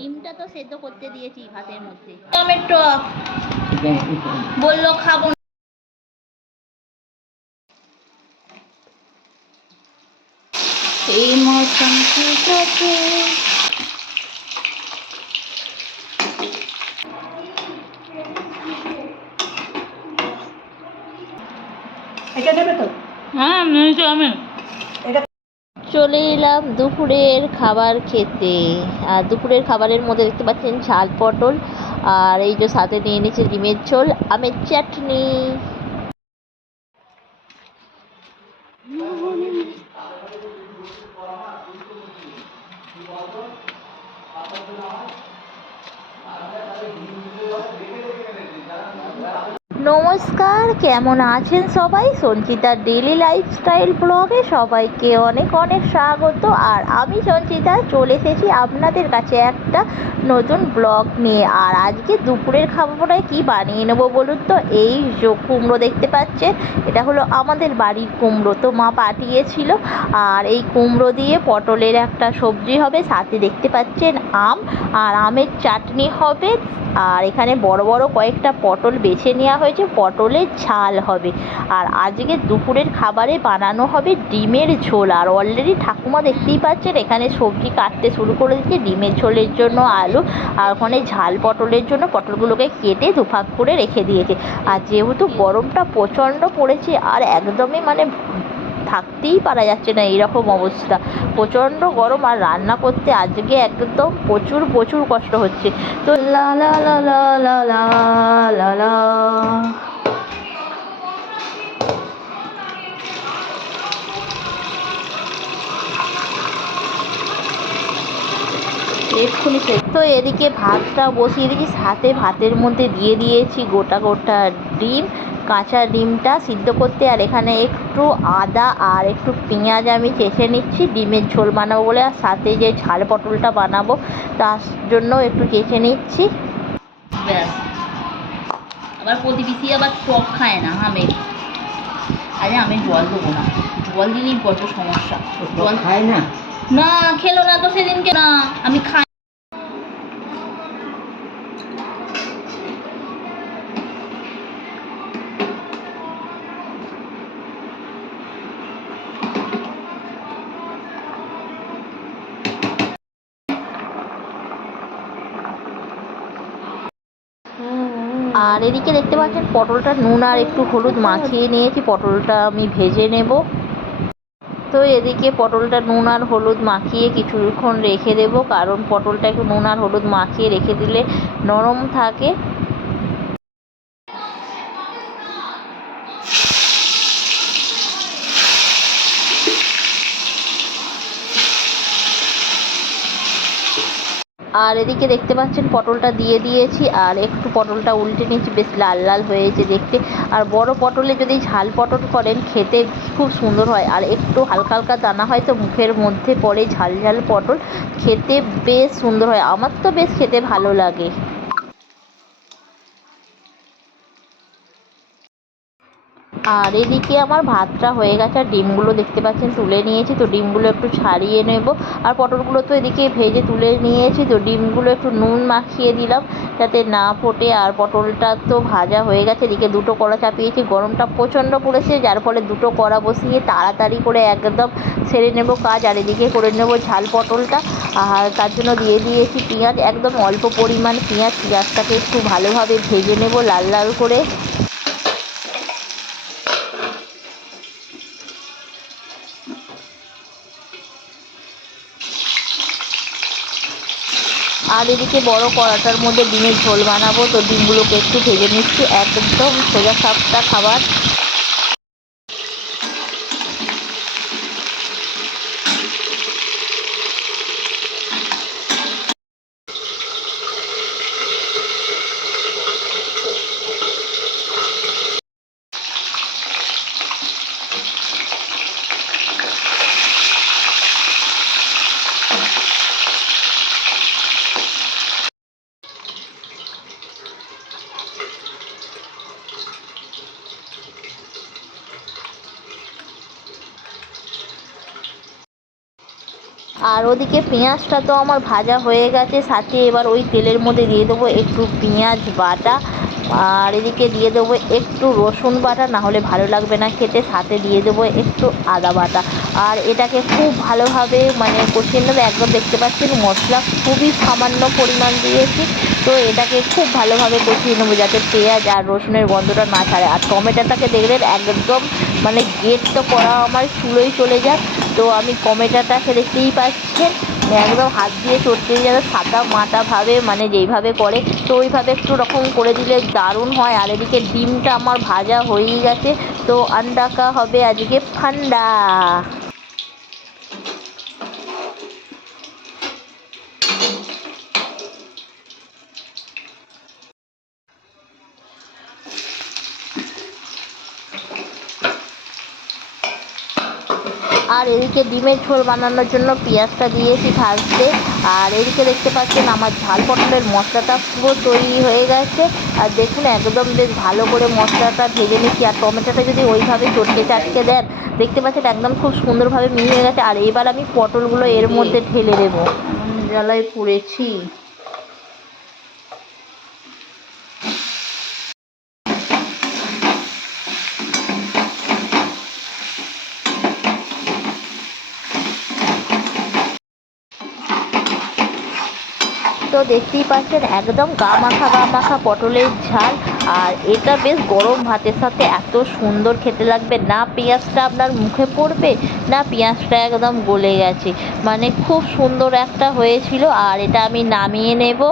ডিমটা তো সেদ্ধ করতে দিয়েছি ভাতের মধ্যে টমেটো বলল খাব। এই মৌসুম ঠিক আছে এটা নেবে তো হ্যাঁ নিয়েছি আমি এটা চলে এলাম দুপুরের খাবার খেতে। আর দুপুরের খাবারের মধ্যে দেখতে পাচ্ছেন ঝাল পটল আর এই যে সাথে নিয়ে নিয়েছে ডিমের ঝোল, আমের চাটনি। নমস্কার, কেমন আছেন সবাই? সঞ্চিতার ডেলি লাইফস্টাইল ব্লগে সবাইকে অনেক অনেক স্বাগত। আর আমি সঞ্চিতা, চলে এসেছি আপনাদের কাছে একটা নতুন ব্লগ নিয়ে। আর আজকে দুপুরের খাবারটায় কি বানিয়ে নেব বলুন তো? এই যে কুমড়ো দেখতে পাচ্ছেন, এটা হলো আমাদের বাড়ির কুমড়ো। তো মা পাঠিয়েছিল, আর এই কুমড়ো দিয়ে পটলের একটা সবজি হবে, সাথে দেখতে পাচ্ছেন আম, আর আমের চাটনি হবে। আর এখানে বড় বড় কয়েকটা পটল বেছে নেওয়া হয়েছে। পটলের ঝাল হবে। আর আজকে দুপুরের খাবারে বানানো হবে ডিমের ঝোল। আর অলরেডি ঠাকুমা দেখতেই পাচ্ছেন, এখানে সবজি কাটতে শুরু করে দিচ্ছে ডিমের ঝোলের জন্য আলু। আর ওখানে ঝাল পটলের জন্য পটলগুলোকে কেটে দুফাক করে রেখে দিয়েছে। আর যেহেতু গরমটা প্রচণ্ড পড়েছে, আর একদমই মানে থাকতেই পারা যাচ্ছে না এইরকম অবস্থা। প্রচণ্ড গরম আর রান্না করতে আজকে একদম প্রচুর প্রচুর কষ্ট হচ্ছে। তো লা লা লা লা এক্ষুনি। তো এদিকে ভাতটা বসিয়ে দিয়েছি, সাথে ভাতের মধ্যে দিয়ে দিয়েছি গোটা গোটা ডিম, কাঁচা ডিমটা সিদ্ধ করতে। আর এখানে একটু আদা আর একটু পেঁয়াজ আমি চেষে নিচ্ছি ডিমের ঝোল বানাবো বলে আর সাথে যে ঝাল পটলটা বানাবো তার জন্য একটু চেষে নিচ্ছি। ব্যাস। আবার প্রতিবেশী আবার টক খায় না আমি আরে আমি জল দেবো না। জল দিলেই বড্ড সমস্যা। জল খায় না? না খেলো না তো সেদিনকে। না আমি খাই আর এদিকে দেখতে পাচ্ছেন পটলটা নুন আর একটু হলুদ মাখিয়ে নিয়েছি, পটলটা আমি ভেজে নেব। তো এদিকে পটলটা নুন আর হলুদ মাখিয়ে কিছুক্ষণ রেখে দেব, কারণ পটলটা একটু নুন আর হলুদ মাখিয়ে রেখে দিলে নরম থাকে। আর এদিকে দেখতে পাচ্ছেন পটলটা দিয়ে দিয়েছি, আর একটু পটলটা উল্টে নিয়েছি, বেশ লাল লাল হয়েছে দেখতে। আর বড় পটলে যদি ঝাল পটল করেন, খেতে খুব সুন্দর হয়। আর একটু হালকা হালকা দানা হয় তো মুখের মধ্যে পড়ে ঝাল ঝাল পটল, খেতে বেশ সুন্দর হয়। আমার তো বেশ খেতে ভালো লাগে। আর এদিকে আমার ভাতটা হয়ে গেছে, আর ডিমগুলো দেখতে পাচ্ছেন তুলে নিয়েছি, তো ডিমগুলো একটু ছাড়িয়ে নেব। আর পটলগুলো তো এদিকে ভেজে তুলে নিয়েছি, তো ডিমগুলো একটু নুন মাখিয়ে দিলাম যাতে না ফোটে। আর পটলটা তো ভাজা হয়ে গেছে, এদিকে দুটো কড়া চাপিয়েছি, গরমটা প্রচণ্ড পড়েছে, যার ফলে দুটো কড়া বসিয়ে তাড়াতাড়ি করে একদম সেরে নেব কাজ। আর এদিকে করে নেব ঝাল পটলটা, আর তার জন্য দিয়ে দিয়েছি পেঁয়াজ, একদম অল্প পরিমাণ পেঁয়াজ। পেঁয়াজটাকে একটু ভালোভাবে ভেজে নেব লাল লাল করে। আর এদিকে বড় কড়াটার মধ্যে ডিমের ঝোল বানাবো। তো ডিমগুলোকে একটু ভেজে নিচ্ছি। একদম সোজা সাপটা খাবার। আর ওদিকে পেঁয়াজটা তো আমার ভাজা হয়ে গেছে, সাথে এবার ওই তেলের মধ্যে দিয়ে দেবো একটু পেঁয়াজ বাটা, আর এদিকে দিয়ে দেবো একটু রসুন বাটা না হলে ভালো লাগবে না খেতে, সাথে দিয়ে দেবো একটু আদা বাটা। আর এটাকে খুব ভালোভাবে মানে কষিয়ে নেবে, একদম দেখতে পাচ্ছেন মশলা খুবই সামান্য পরিমাণ দিয়েছি, তো এটাকে খুব ভালোভাবে কষিয়ে নেব যাতে পেঁয়াজ আর রসুনের গন্ধটা না ছাড়ে। আর টমেটোটাকে দেখলেন একদম মানে গেট তো করা আমার চুলোই চলে যাক। তো আমি কমেটাটা দেখতেই পাচ্ছেন। একদম হাত দিয়ে চটকে যাতে সাদা মাটা ভাবে মানে যেইভাবে করে তো ওইভাবে একটু রকম করে দিলে দারুণ হয়। আর এদিকে ডিমটা আমার ভাজা হয়েই গেছে। তো আন্ডাকা হবে আজকে ঠান্ডা আর এদিকে ডিমের ঝোল বানানোর জন্য পেঁয়াজটা দিয়েছি ভাজতে। আর এদিকে দেখতে পাচ্ছেন আমার ঝাল পটলের মশলাটা পুরো তৈরি হয়ে গেছে। আর দেখুন, একদম বেশ ভালো করে মশলাটা ভেজে নিচ্ছি। আর টমেটোটা যদি ওইভাবে চটকে চাটকে দেন, দেখতে পাচ্ছেন একদম খুব সুন্দরভাবে মিশে গেছে। আর এবার আমি পটলগুলো এর মধ্যে ঢেলে দেবো। জ্বালায় পুড়েছি। তো দেখতেই পাচ্ছেন, একদম গা মাখা গা মাখা পটলের ঝাল। আর এটা বেশ গরম ভাতের সাথে এত সুন্দর খেতে লাগবে। না পেঁয়াজটা আপনার মুখে পড়বে, না পেঁয়াজটা একদম গলে গেছে। মানে খুব সুন্দর একটা হয়েছিল, আর এটা আমি নামিয়ে নেব।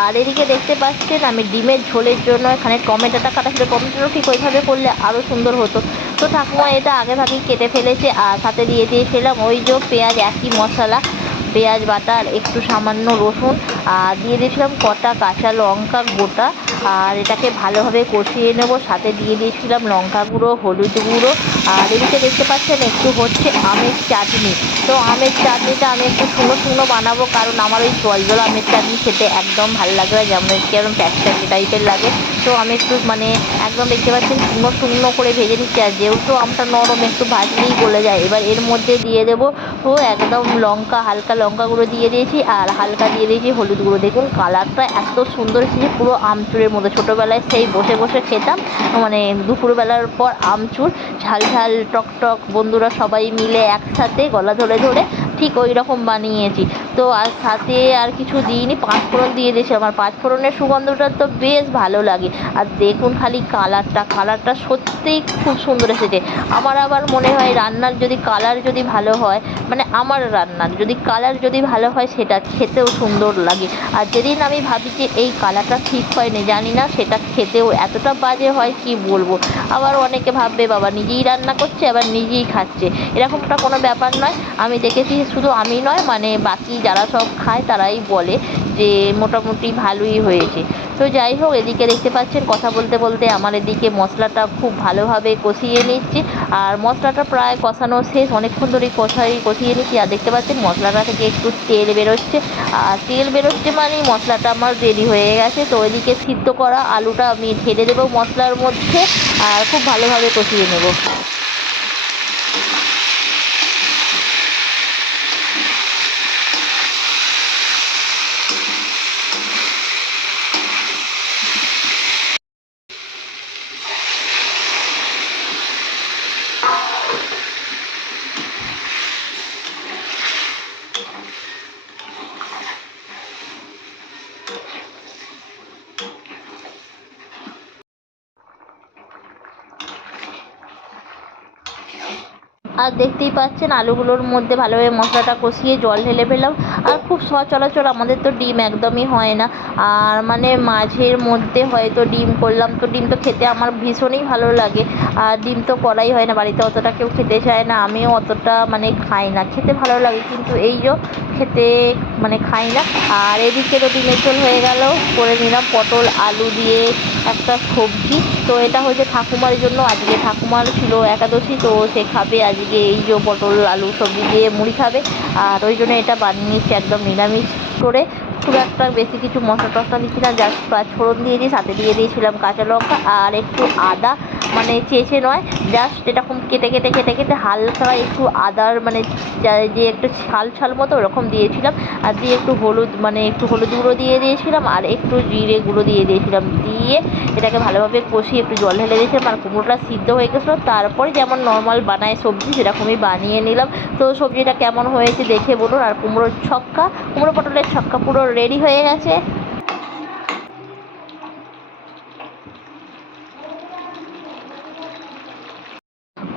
আর এদিকে দেখতে পাচ্ছেন, আমি ডিমের ঝোলের জন্য এখানে টমেটোটা কাটা ছিল টমেটোটা ঠিক ওইভাবে করলে আরও সুন্দর হতো। তো ঠাকুমা, এটা আগে ভাগে কেটে ফেলেছে আর সাথে দিয়ে দিয়েছিলাম ওই যে পেঁয়াজ, একই মশলা, পেঁয়াজ বাটা একটু সামান্য রসুন, আর দিয়ে দিয়েছিলাম কটা কাঁচা লঙ্কা গোটা। আর এটাকে ভালোভাবে কষিয়ে নেব। সাথে দিয়ে দিয়েছিলাম লঙ্কা গুঁড়ো, হলুদ গুঁড়ো। আর এদিকে দেখতে পাচ্ছেন, একটু হচ্ছে আমের চাটনি। তো আমের চাটনিটা আমি একটু শুকনো শুকনো বানাবো, কারণ আমার ওই জল জল আমের চাটনি খেতে একদম ভালো লাগে না, যেমন কেরম প্যাচপ্যাচি টাইপের লাগে। তো আমি একটু মানে একদম দেখতে পাচ্ছেন, শুকনো শুকনো করে ভেজে নিচ্ছি। আর যেহেতু আমটা নরম, একটু ভাজলেই গলে যায়। এবার এর মধ্যে দিয়ে দেবো ও একদম লঙ্কা, হালকা লঙ্কা গুঁড়ো দিয়ে দিয়েছি আর হালকা দিয়ে দিয়েছি হলুদ গুঁড়ো। দেখুন কালারটা এত সুন্দর এসেছে, পুরো আমচুরের মতো। ছোটোবেলায় সেই বসে বসে খেতাম মানে দুপুরবেলার পর আমচুর, ঝাল ঝাল, টক টক, বন্ধুরা সবাই মিলে একসাথে গলা ধরে ধরে ঠিক ওই রকম বানিয়েছি। তো আর সাথে আর কিছু দিইনি পাঁচফোড়ন দিয়ে দিয়েছি আমার পাঁচফোড়নের সুগন্ধটা তো বেশ ভালো লাগে। আর দেখুন খালি কালারটা কালারটা সত্যিই খুব সুন্দর এসেছে। আমার আবার মনে হয় রান্নার যদি কালার যদি ভালো হয় মানে আমার রান্নার যদি কালার যদি ভালো হয়, সেটা খেতেও সুন্দর লাগে। আর যেদিন আমি ভাবি যে এই কালারটা ঠিক হয়নি, জানি না সেটা খেতেও এতটা বাজে হয় কি বলব। আবার অনেকে ভাববে, বাবা নিজেই রান্না করছে, আবার নিজেই খাচ্ছে। এরকমটা কোনো ব্যাপার নয়। আমি দেখেছি শুধু আমি নয় মানে বাকি যারা সব খায় তারাই বলে যে মোটামুটি ভালোই হয়েছে। তো যাই হোক, এদিকে দেখতে পাচ্ছেন কথা বলতে বলতে আমার এদিকে মশলাটা খুব ভালোভাবে কষিয়ে নিচ্ছি। আর মশলাটা প্রায় কষানো শেষ, অনেকক্ষণ ধরে কষাই কষিয়ে নিচ্ছি। আর দেখতে পাচ্ছেন মশলাটা থেকে একটু তেল বেরোচ্ছে। আর তেল বেরোচ্ছে মানেই মশলাটা আমার রেডি হয়ে গেছে। তো এদিকে সিদ্ধ করা আলুটা আমি ঢেলে দেবো মশলার মধ্যে, আর খুব ভালোভাবে কষিয়ে নেব। আর দেখতেই পাচ্ছেন আলুগুলোর মধ্যে ভালোভাবে মশলাটা কষিয়ে জল ঢেলে ফেললাম। আর খুব সচরাচর আমাদের তো ডিম একদমই হয় না। আর মানে মাঝের মধ্যে হয়তো ডিম করলাম, তো ডিম তো খেতে আমার ভীষণই ভালো লাগে। আর ডিম তো করাই হয় না, বাড়িতে অতটা কেউ খেতে চায় না, আমিও অতটা মানে খাই না। খেতে ভালো লাগে, কিন্তু এই যে খেতে মানে খাই না। আর এদিকে তো ডিমের ঝোল হয়ে গেল। করে নিলাম পটল, আলু দিয়ে একটা সবজি। তো এটা হচ্ছে ঠাকুমার জন্য। আজকে ঠাকুমার ছিল একাদশী, তো সে খাবে আজকে এই যে পটল, আলু, সবজি দিয়ে মুড়ি খাবে। আর ওই জন্য এটা বানিয়েছি একদম নিরামিষ করে। খুব একটা বেশি কিছু মশলা টশলা দিচ্ছি না, জাস্ট পাঁচ ফোড়ন দিয়েছি, সাথে দিয়ে দিয়েছিলাম কাঁচা লঙ্কা আর একটু আদা। মানে চেঁচে নয় জাস্ট এরকম কেটে কেটে কেটে কেটে হালকা একটু আদার মানে যে একটু ছাল ছাল মতো ওরকম দিয়েছিলাম, আর দিয়ে একটু হলুদ মানে একটু হলুদ গুঁড়ো দিয়ে দিয়েছিলাম, আর একটু জিরে গুঁড়ো দিয়ে দিয়েছিলাম। দিয়ে এটাকে ভালোভাবে কষিয়ে একটু জল ঢেলে দিয়েছিলাম, আর কুমড়োটা সিদ্ধ হয়ে গেছিল, তারপরে যেমন নর্মাল বানায় সবজি, সেরকমই বানিয়ে নিলাম। তো সবজিটা কেমন হয়েছে দেখে বলুন, আর কুমড়োর ছক্কা, কুমড়ো পটলের ছক্কা পুরো রেডি হয়ে গেছে।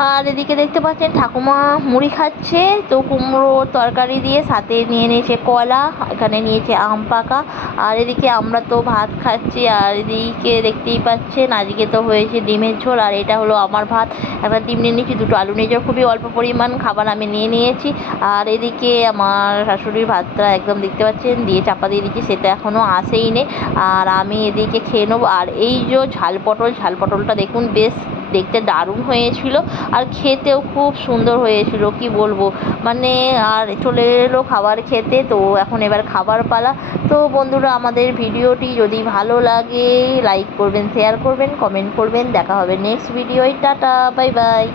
আর এদিকে দেখতে পাচ্ছেন ঠাকুমা মুড়ি খাচ্ছে, তো কুমড়ো তরকারি দিয়ে সাথে নিয়ে নিয়েছে কলা, এখানে নিয়েছে আম পাকা। আর এদিকে আমরা তো ভাত খাচ্ছি, আর এদিকে দেখতেই পাচ্ছেন আজকে তো হয়েছে ডিমের ঝোল, আর এটা হলো আমার ভাত। একটা ডিম নিয়ে নিয়েছি, দুটো আলু নিয়েছি, খুবই অল্প পরিমাণ খাবার আমি নিয়ে নিয়েছি। আর এদিকে আমার শাশুড়ির ভাতটা একদম দেখতে পাচ্ছেন, দিয়ে চাপা দিয়ে দিচ্ছি সেটা এখনও আসেই নে। আর আমি এদিকে খেয়ে নেব। আর এই যে ঝাল পটল, ঝাল পটলটা দেখুন, বেশ দেখতে দারুণ হয়েছিল আর খেতেও খুব সুন্দর হয়েছিল কি বলব? মানে আর চলে এলো খাবার খেতে তো এখন এবার খাবার পালা। তো বন্ধুরা আমাদের ভিডিওটি যদি ভালো লাগে লাইক করবেন শেয়ার করবেন কমেন্ট করবেন। দেখা হবে নেক্সট ভিডিওয় টাটা বাই বাই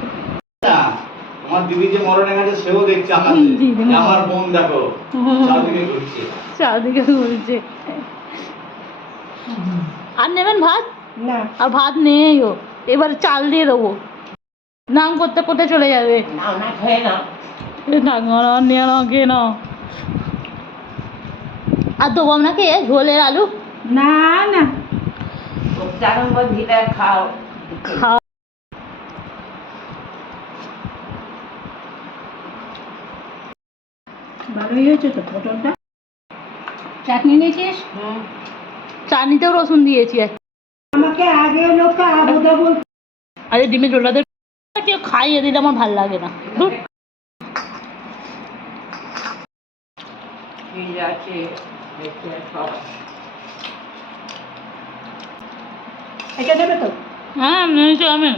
আমার দিদি যে মরণে গেছে সেও দেখছে আকাশে আমার বোন দেখো চারদিকে ঘুরছে। চারদিকে বলছে আর নেবেন ভাত? না। আর ভাত নেই ও। এবার চাল দিয়ে দেবো। নাম করতে করতে চলে যাবে। খেয়ে নাও। আর দেবো আপনাকে ঝোলের আলু? না না। চারণ খাও। ভালোই হয়েছে তো পটলটা? চাটনি নিয়েছিস? চাটনিতেও রসুন দিয়েছি। আর আমাকে আবুদা আরে ডিমের কেউ খাইয়ে দিলে আমার ভালো লাগে না। এটা নেবে তো? হ্যাঁ নিয়েছি আমি।